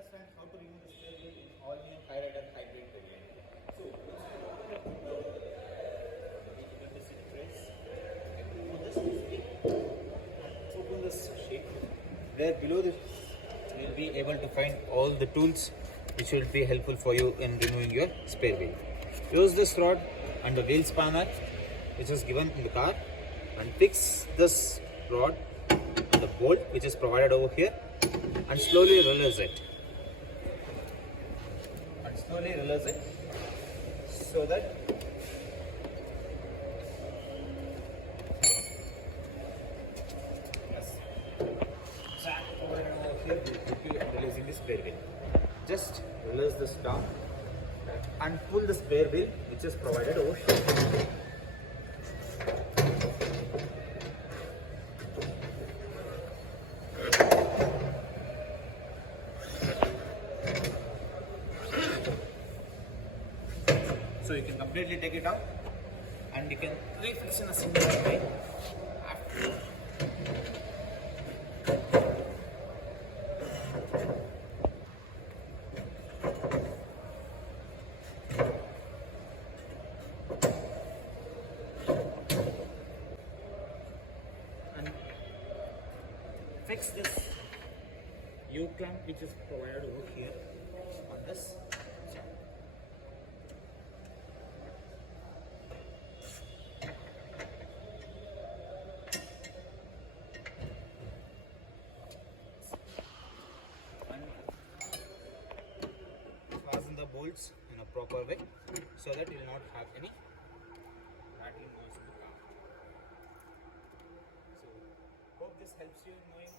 understand how to remove the spare wheel in all new HyRyder hybrid variant. So once you open the window, you can just press on this stick and open this shape. There below this, you will be able to find all the tools which will be helpful for you in removing your spare wheel. Use this rod and the wheel spanner which is given in the car and fix this rod on the bolt which is provided over here and slowly release it. So that jack over here will be releasing the spare wheel. Just release the stop and pull the spare wheel which is provided over here. So you can completely take it out and you can refix in a similar way. And fix this U-clamp which is provided over here on this jack. Fasten the bolts in a proper way so that you will not have any rattling noise in the car. So hope this helps you in knowing